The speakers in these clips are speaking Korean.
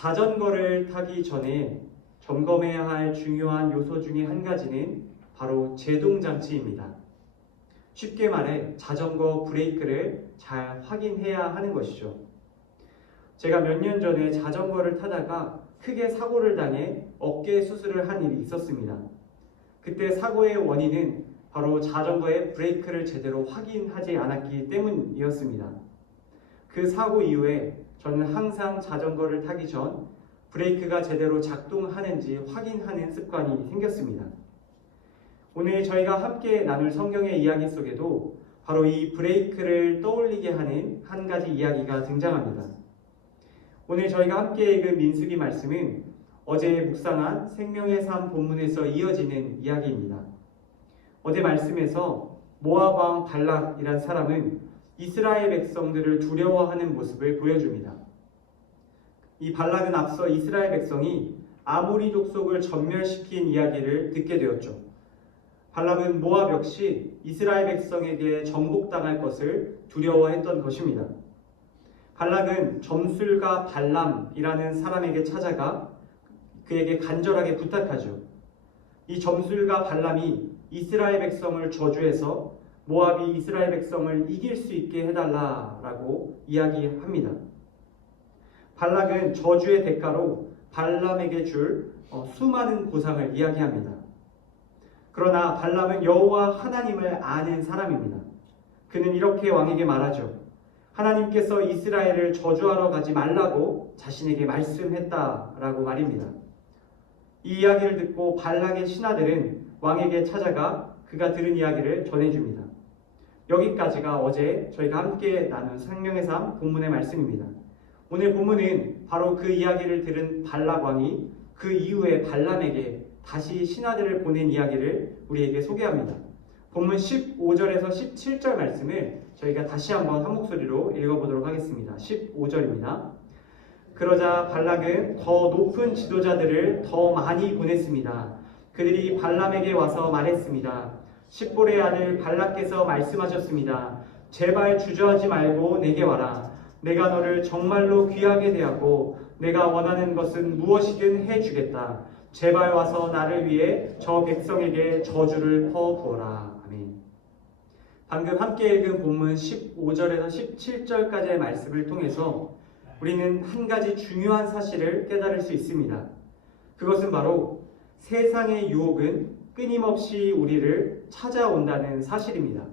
자전거를 타기 전에 점검해야 할 중요한 요소 중에 한 가지는 바로 제동장치입니다. 쉽게 말해 자전거 브레이크를 잘 확인해야 하는 것이죠. 제가 몇 년 전에 자전거를 타다가 크게 사고를 당해 어깨 수술을 한 일이 있었습니다. 그때 사고의 원인은 바로 자전거의 브레이크를 제대로 확인하지 않았기 때문이었습니다. 그 사고 이후에 저는 항상 자전거를 타기 전 브레이크가 제대로 작동하는지 확인하는 습관이 생겼습니다. 오늘 저희가 함께 나눌 성경의 이야기 속에도 바로 이 브레이크를 떠올리게 하는 한 가지 이야기가 등장합니다. 오늘 저희가 함께 읽은 민수기 말씀은 어제 묵상한 생명의 삶 본문에서 이어지는 이야기입니다. 어제 말씀에서 모압 왕 발락이란 사람은 이스라엘 백성들을 두려워하는 모습을 보여줍니다. 이 발락은 앞서 이스라엘 백성이 아모리 족속을 전멸시킨 이야기를 듣게 되었죠. 발락은 모압 역시 이스라엘 백성에게 정복당할 것을 두려워했던 것입니다. 발락은 점술가 발람이라는 사람에게 찾아가 그에게 간절하게 부탁하죠. 이 점술가 발람이 이스라엘 백성을 저주해서 모압이 이스라엘 백성을 이길 수 있게 해달라라고 이야기합니다. 발락은 저주의 대가로 발람에게 줄 수많은 보상을 이야기합니다. 그러나 발람은 여호와 하나님을 아는 사람입니다. 그는 이렇게 왕에게 말하죠. 하나님께서 이스라엘을 저주하러 가지 말라고 자신에게 말씀했다라고 말입니다. 이 이야기를 듣고 발락의 신하들은 왕에게 찾아가 그가 들은 이야기를 전해줍니다. 여기까지가 어제 저희가 함께 나눈 생명의 삶 본문의 말씀입니다. 오늘 본문은 바로 그 이야기를 들은 발락 왕이 그 이후에 발람에게 다시 신하들을 보낸 이야기를 우리에게 소개합니다. 본문 15절에서 17절 말씀을 저희가 다시 한번 한 목소리로 읽어보도록 하겠습니다. 15절입니다. 그러자 발락은 더 높은 지도자들을 더 많이 보냈습니다. 그들이 발람에게 와서 말했습니다. 십볼의 아들 발락께서 말씀하셨습니다. 제발 주저하지 말고 내게 와라. 내가 너를 정말로 귀하게 대하고 내가 원하는 것은 무엇이든 해주겠다. 제발 와서 나를 위해 저 백성에게 저주를 퍼부어라. 아멘. 방금 함께 읽은 본문 15절에서 17절까지의 말씀을 통해서 우리는 한 가지 중요한 사실을 깨달을 수 있습니다. 그것은 바로 세상의 유혹은 끊임없이 우리를 찾아온다는 사실입니다.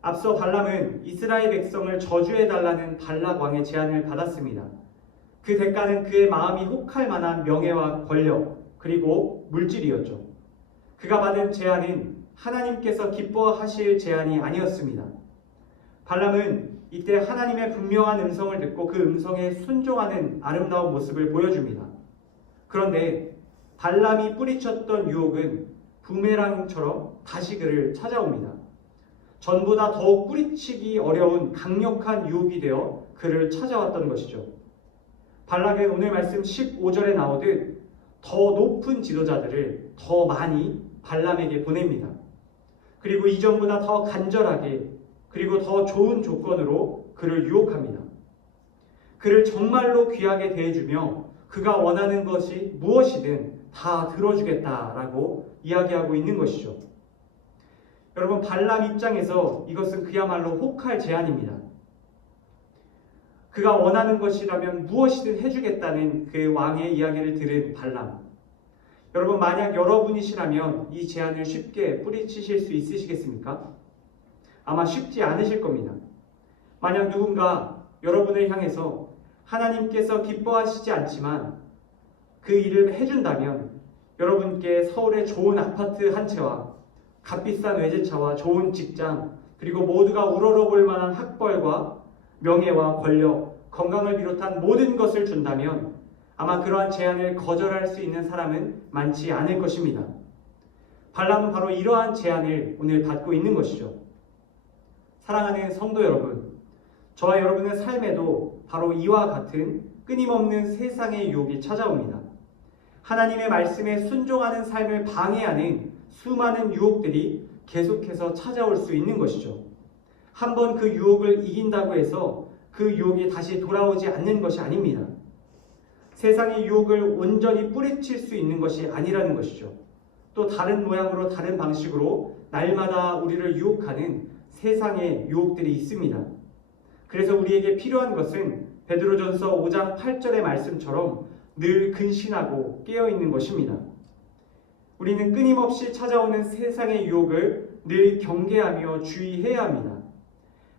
앞서 발람은 이스라엘 백성을 저주해달라는 발락 왕의 제안을 받았습니다. 그 대가는 그의 마음이 혹할 만한 명예와 권력 그리고 물질이었죠. 그가 받은 제안은 하나님께서 기뻐하실 제안이 아니었습니다. 발람은 이때 하나님의 분명한 음성을 듣고 그 음성에 순종하는 아름다운 모습을 보여줍니다. 그런데 발람이 뿌리쳤던 유혹은 부메랑처럼 다시 그를 찾아옵니다. 전보다 더욱 뿌리치기 어려운 강력한 유혹이 되어 그를 찾아왔던 것이죠. 발락은 오늘 말씀 15절에 나오듯 더 높은 지도자들을 더 많이 발람에게 보냅니다. 그리고 이전보다 더 간절하게 그리고 더 좋은 조건으로 그를 유혹합니다. 그를 정말로 귀하게 대해주며 그가 원하는 것이 무엇이든 다 들어주겠다라고 이야기하고 있는 것이죠. 여러분, 발람 입장에서 이것은 그야말로 혹할 제안입니다. 그가 원하는 것이라면 무엇이든 해주겠다는 그 왕의 이야기를 들은 발람. 여러분, 만약 여러분이시라면 이 제안을 쉽게 뿌리치실 수 있으시겠습니까? 아마 쉽지 않으실 겁니다. 만약 누군가 여러분을 향해서 하나님께서 기뻐하시지 않지만 그 일을 해준다면 여러분께 서울의 좋은 아파트 한 채와 값비싼 외제차와 좋은 직장 그리고 모두가 우러러볼 만한 학벌과 명예와 권력, 건강을 비롯한 모든 것을 준다면 아마 그러한 제안을 거절할 수 있는 사람은 많지 않을 것입니다. 발람은 바로 이러한 제안을 오늘 받고 있는 것이죠. 사랑하는 성도 여러분, 저와 여러분의 삶에도 바로 이와 같은 끊임없는 세상의 유혹이 찾아옵니다. 하나님의 말씀에 순종하는 삶을 방해하는 수많은 유혹들이 계속해서 찾아올 수 있는 것이죠. 한번 그 유혹을 이긴다고 해서 그 유혹이 다시 돌아오지 않는 것이 아닙니다. 세상의 유혹을 온전히 뿌리칠 수 있는 것이 아니라는 것이죠. 또 다른 모양으로 다른 방식으로 날마다 우리를 유혹하는 세상의 유혹들이 있습니다. 그래서 우리에게 필요한 것은 베드로전서 5장 8절의 말씀처럼 늘 근신하고 깨어있는 것입니다. 우리는 끊임없이 찾아오는 세상의 유혹을 늘 경계하며 주의해야 합니다.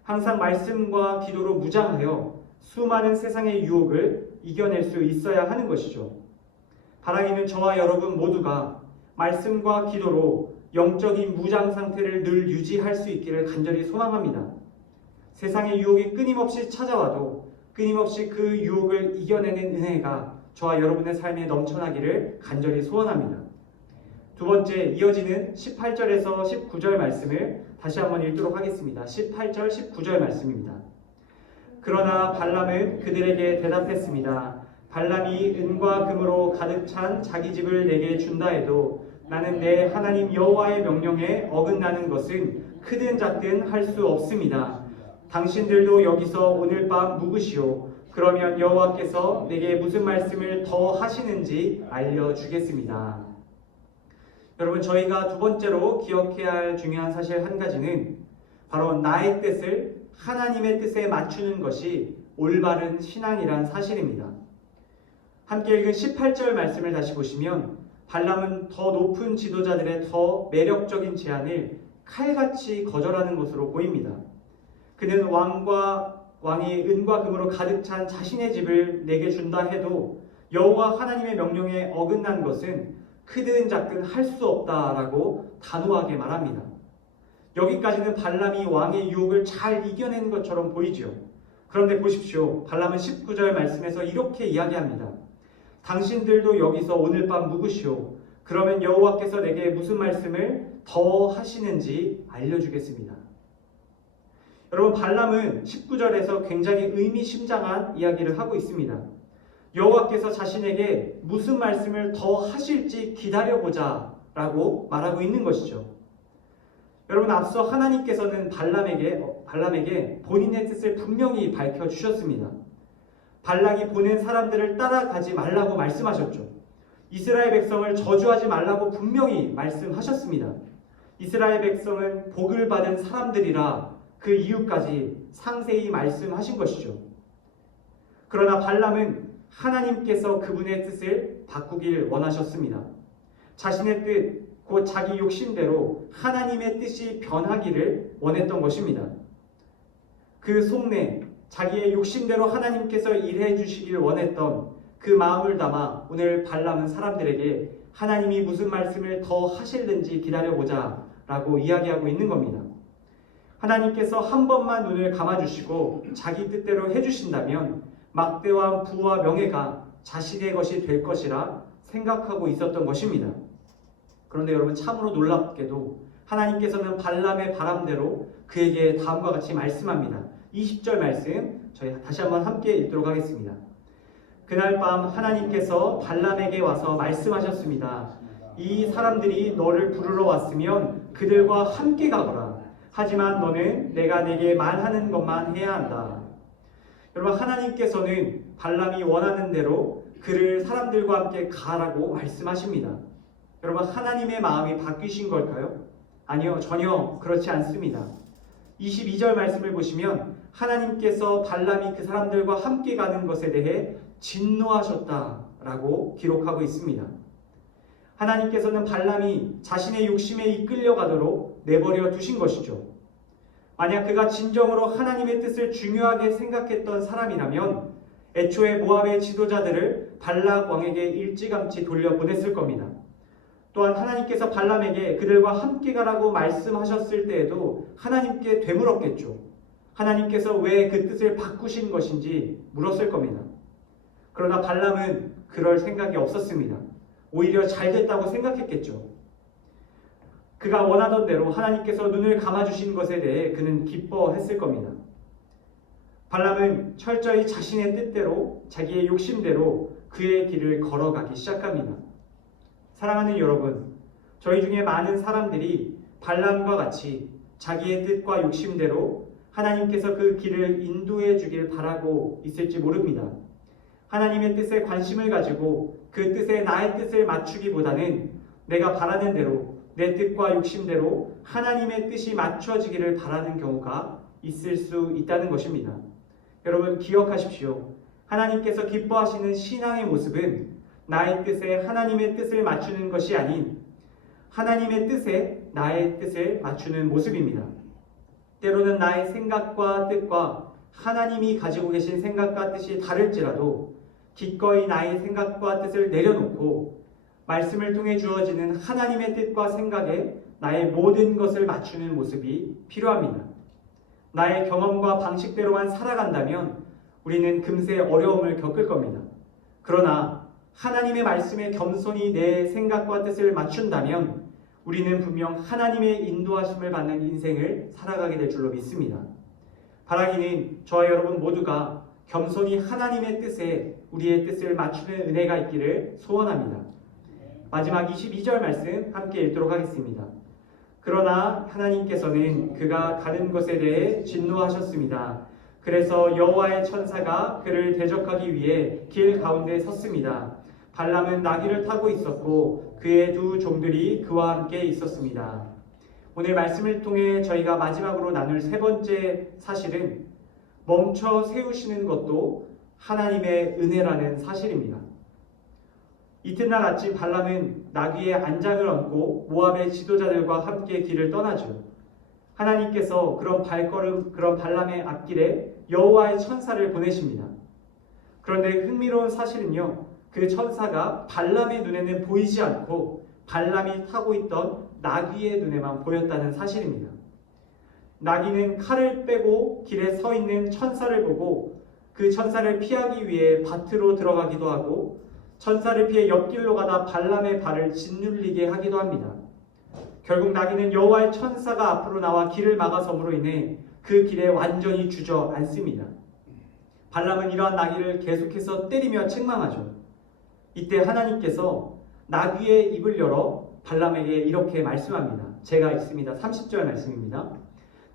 항상 말씀과 기도로 무장하여 수많은 세상의 유혹을 이겨낼 수 있어야 하는 것이죠. 바라기는 저와 여러분 모두가 말씀과 기도로 영적인 무장 상태를 늘 유지할 수 있기를 간절히 소망합니다. 세상의 유혹이 끊임없이 찾아와도 끊임없이 그 유혹을 이겨내는 은혜가 저와 여러분의 삶에 넘쳐나기를 간절히 소원합니다. 두 번째, 이어지는 18절에서 19절 말씀을 다시 한번 읽도록 하겠습니다. 18절, 19절 말씀입니다. 그러나 발람은 그들에게 대답했습니다. 발람이 은과 금으로 가득 찬 자기 집을 내게 준다 해도 나는 내 하나님 여호와의 명령에 어긋나는 것은 크든 작든 할 수 없습니다. 당신들도 여기서 오늘 밤 묵으시오. 그러면 여호와께서 내게 무슨 말씀을 더 하시는지 알려주겠습니다. 여러분, 저희가 두 번째로 기억해야 할 중요한 사실 한 가지는 바로 나의 뜻을 하나님의 뜻에 맞추는 것이 올바른 신앙이란 사실입니다. 함께 읽은 18절 말씀을 다시 보시면 발람은 더 높은 지도자들의 더 매력적인 제안을 칼같이 거절하는 것으로 보입니다. 그는 왕이 은과 금으로 가득 찬 자신의 집을 내게 준다 해도 여호와 하나님의 명령에 어긋난 것은 크든 작든 할 수 없다라고 단호하게 말합니다. 여기까지는 발람이 왕의 유혹을 잘 이겨낸 것처럼 보이지요. 그런데 보십시오. 발람은 19절 말씀에서 이렇게 이야기합니다. 당신들도 여기서 오늘 밤 묵으시오. 그러면 여호와께서 내게 무슨 말씀을 더 하시는지 알려주겠습니다. 여러분, 발람은 19절에서 굉장히 의미심장한 이야기를 하고 있습니다. 여호와께서 자신에게 무슨 말씀을 더 하실지 기다려보자 라고 말하고 있는 것이죠. 여러분, 앞서 하나님께서는 발람에게 본인의 뜻을 분명히 밝혀주셨습니다. 발락이 보낸 사람들을 따라가지 말라고 말씀하셨죠. 이스라엘 백성을 저주하지 말라고 분명히 말씀하셨습니다. 이스라엘 백성은 복을 받은 사람들이라 그 이유까지 상세히 말씀하신 것이죠. 그러나 발람은 하나님께서 그분의 뜻을 바꾸길 원하셨습니다. 자신의 뜻, 곧 자기 욕심대로 하나님의 뜻이 변하기를 원했던 것입니다. 그 속내, 자기의 욕심대로 하나님께서 일해 주시길 원했던 그 마음을 담아 오늘 발람은 사람들에게 하나님이 무슨 말씀을 더 하실는지 기다려보자 라고 이야기하고 있는 겁니다. 하나님께서 한 번만 눈을 감아주시고 자기 뜻대로 해주신다면 막대와 부와 명예가 자신의 것이 될 것이라 생각하고 있었던 것입니다. 그런데 여러분, 참으로 놀랍게도 하나님께서는 발람의 바람대로 그에게 다음과 같이 말씀합니다. 20절 말씀 저희 다시 한번 함께 읽도록 하겠습니다. 그날 밤 하나님께서 발람에게 와서 말씀하셨습니다. 이 사람들이 너를 부르러 왔으면 그들과 함께 가거라. 하지만 너는 내가 내게 말하는 것만 해야 한다. 여러분, 하나님께서는 발람이 원하는 대로 그를 사람들과 함께 가라고 말씀하십니다. 여러분, 하나님의 마음이 바뀌신 걸까요? 아니요, 전혀 그렇지 않습니다. 22절 말씀을 보시면 하나님께서 발람이 그 사람들과 함께 가는 것에 대해 진노하셨다라고 기록하고 있습니다. 하나님께서는 발람이 자신의 욕심에 이끌려가도록 내버려 두신 것이죠. 만약 그가 진정으로 하나님의 뜻을 중요하게 생각했던 사람이라면 애초에 모압의 지도자들을 발락 왕에게 일찌감치 돌려보냈을 겁니다. 또한 하나님께서 발람에게 그들과 함께 가라고 말씀하셨을 때에도 하나님께 되물었겠죠. 하나님께서 왜 그 뜻을 바꾸신 것인지 물었을 겁니다. 그러나 발람은 그럴 생각이 없었습니다. 오히려 잘 됐다고 생각했겠죠. 그가 원하던 대로 하나님께서 눈을 감아주신 것에 대해 그는 기뻐했을 겁니다. 발람은 철저히 자신의 뜻대로, 자기의 욕심대로 그의 길을 걸어가기 시작합니다. 사랑하는 여러분, 저희 중에 많은 사람들이 발람과 같이 자기의 뜻과 욕심대로 하나님께서 그 길을 인도해 주길 바라고 있을지 모릅니다. 하나님의 뜻에 관심을 가지고 그 뜻에 나의 뜻을 맞추기보다는 내가 바라는 대로 내 뜻과 욕심대로 하나님의 뜻이 맞춰지기를 바라는 경우가 있을 수 있다는 것입니다. 여러분 기억하십시오. 하나님께서 기뻐하시는 신앙의 모습은 나의 뜻에 하나님의 뜻을 맞추는 것이 아닌 하나님의 뜻에 나의 뜻을 맞추는 모습입니다. 때로는 나의 생각과 뜻과 하나님이 가지고 계신 생각과 뜻이 다를지라도 기꺼이 나의 생각과 뜻을 내려놓고 말씀을 통해 주어지는 하나님의 뜻과 생각에 나의 모든 것을 맞추는 모습이 필요합니다. 나의 경험과 방식대로만 살아간다면 우리는 금세 어려움을 겪을 겁니다. 그러나 하나님의 말씀에 겸손히 내 생각과 뜻을 맞춘다면 우리는 분명 하나님의 인도하심을 받는 인생을 살아가게 될 줄로 믿습니다. 바라기는 저와 여러분 모두가 겸손히 하나님의 뜻에 우리의 뜻을 맞추는 은혜가 있기를 소원합니다. 마지막 22절 말씀 함께 읽도록 하겠습니다. 그러나 하나님께서는 그가 가는 것에 대해 진노하셨습니다. 그래서 여호와의 천사가 그를 대적하기 위해 길 가운데 섰습니다. 발람은 나귀를 타고 있었고 그의 두 종들이 그와 함께 있었습니다. 오늘 말씀을 통해 저희가 마지막으로 나눌 세 번째 사실은 멈춰 세우시는 것도 하나님의 은혜라는 사실입니다. 이튿날 아침 발람은 나귀의 안장을 얹고 모압의 지도자들과 함께 길을 떠나죠. 하나님께서 그런 발람의 앞길에 여호와의 천사를 보내십니다. 그런데 흥미로운 사실은요, 그 천사가 발람의 눈에는 보이지 않고 발람이 타고 있던 나귀의 눈에만 보였다는 사실입니다. 나귀는 칼을 빼고 길에 서 있는 천사를 보고 그 천사를 피하기 위해 밭으로 들어가기도 하고 천사를 피해 옆길로 가다 발람의 발을 짓눌리게 하기도 합니다. 결국 나귀는 여호와의 천사가 앞으로 나와 길을 막아섬으로 인해 그 길에 완전히 주저앉습니다. 발람은 이러한 나귀를 계속해서 때리며 책망하죠. 이때 하나님께서 나귀의 입을 열어 발람에게 이렇게 말씀합니다. 제가 읽습니다. 30절 말씀입니다.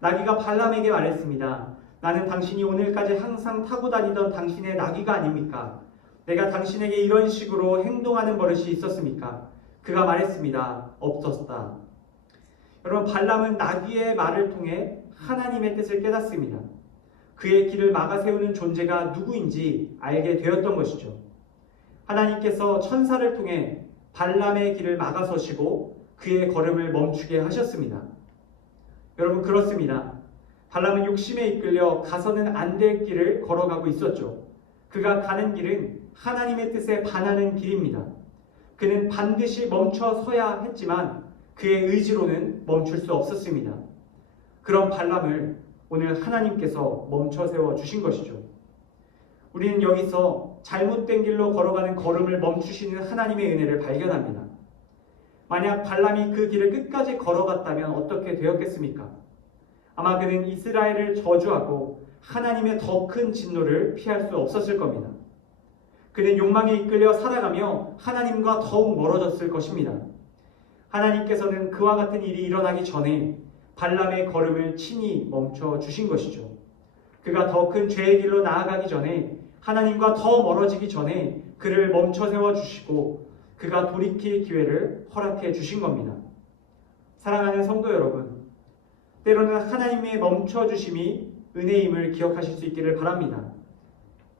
나귀가 발람에게 말했습니다. 나는 당신이 오늘까지 항상 타고 다니던 당신의 나귀가 아닙니까? 내가 당신에게 이런 식으로 행동하는 버릇이 있었습니까? 그가 말했습니다. 없었다. 여러분, 발람은 나귀의 말을 통해 하나님의 뜻을 깨닫습니다. 그의 길을 막아세우는 존재가 누구인지 알게 되었던 것이죠. 하나님께서 천사를 통해 발람의 길을 막아서시고 그의 걸음을 멈추게 하셨습니다. 여러분, 그렇습니다. 발람은 욕심에 이끌려 가서는 안 될 길을 걸어가고 있었죠. 그가 가는 길은 하나님의 뜻에 반하는 길입니다. 그는 반드시 멈춰서야 했지만 그의 의지로는 멈출 수 없었습니다. 그런 발람을 오늘 하나님께서 멈춰 세워 주신 것이죠. 우리는 여기서 잘못된 길로 걸어가는 걸음을 멈추시는 하나님의 은혜를 발견합니다. 만약 발람이 그 길을 끝까지 걸어갔다면 어떻게 되었겠습니까? 아마 그는 이스라엘을 저주하고 하나님의 더 큰 진노를 피할 수 없었을 겁니다. 그는 욕망에 이끌려 살아가며 하나님과 더욱 멀어졌을 것입니다. 하나님께서는 그와 같은 일이 일어나기 전에 발람의 걸음을 친히 멈춰 주신 것이죠. 그가 더 큰 죄의 길로 나아가기 전에 하나님과 더 멀어지기 전에 그를 멈춰 세워 주시고 그가 돌이킬 기회를 허락해 주신 겁니다. 사랑하는 성도 여러분, 때로는 하나님의 멈춰 주심이 은혜임을 기억하실 수 있기를 바랍니다.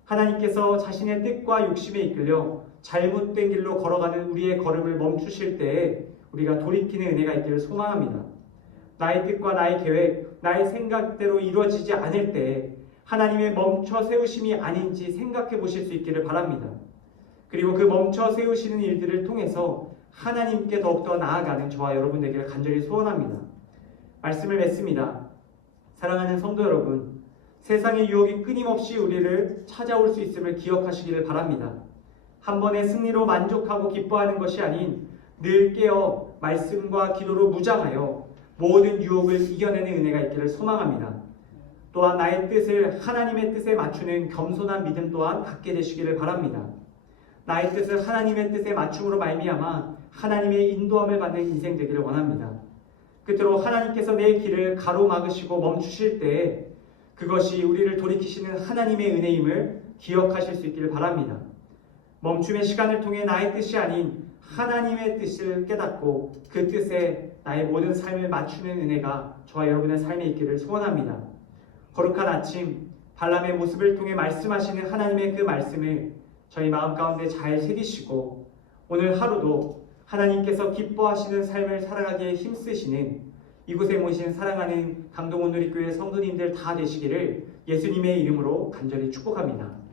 하나님께서 자신의 뜻과 욕심에 이끌려 잘못된 길로 걸어가는 우리의 걸음을 멈추실 때에 우리가 돌이키는 은혜가 있기를 소망합니다. 나의 뜻과 나의 계획, 나의 생각대로 이루어지지 않을 때에 하나님의 멈춰 세우심이 아닌지 생각해 보실 수 있기를 바랍니다. 그리고 그 멈춰 세우시는 일들을 통해서 하나님께 더욱더 나아가는 저와 여러분 되기를 간절히 소원합니다. 말씀을 맺습니다. 사랑하는 성도 여러분, 세상의 유혹이 끊임없이 우리를 찾아올 수 있음을 기억하시기를 바랍니다. 한 번의 승리로 만족하고 기뻐하는 것이 아닌 늘 깨어 말씀과 기도로 무장하여 모든 유혹을 이겨내는 은혜가 있기를 소망합니다. 또한 나의 뜻을 하나님의 뜻에 맞추는 겸손한 믿음 또한 갖게 되시기를 바랍니다. 나의 뜻을 하나님의 뜻에 맞춤으로 말미암아 하나님의 인도함을 받는 인생 되기를 원합니다. 끝으로 하나님께서 내 길을 가로막으시고 멈추실 때에 그것이 우리를 돌이키시는 하나님의 은혜임을 기억하실 수 있기를 바랍니다. 멈춤의 시간을 통해 나의 뜻이 아닌 하나님의 뜻을 깨닫고 그 뜻에 나의 모든 삶을 맞추는 은혜가 저와 여러분의 삶에 있기를 소원합니다. 거룩한 아침, 발람의 모습을 통해 말씀하시는 하나님의 그 말씀을 저희 마음 가운데 잘 새기시고 오늘 하루도 하나님께서 기뻐하시는 삶을 살아가기에 힘쓰시는 이곳에 모신 사랑하는 강동원누리교회 성도님들 다 되시기를 예수님의 이름으로 간절히 축복합니다.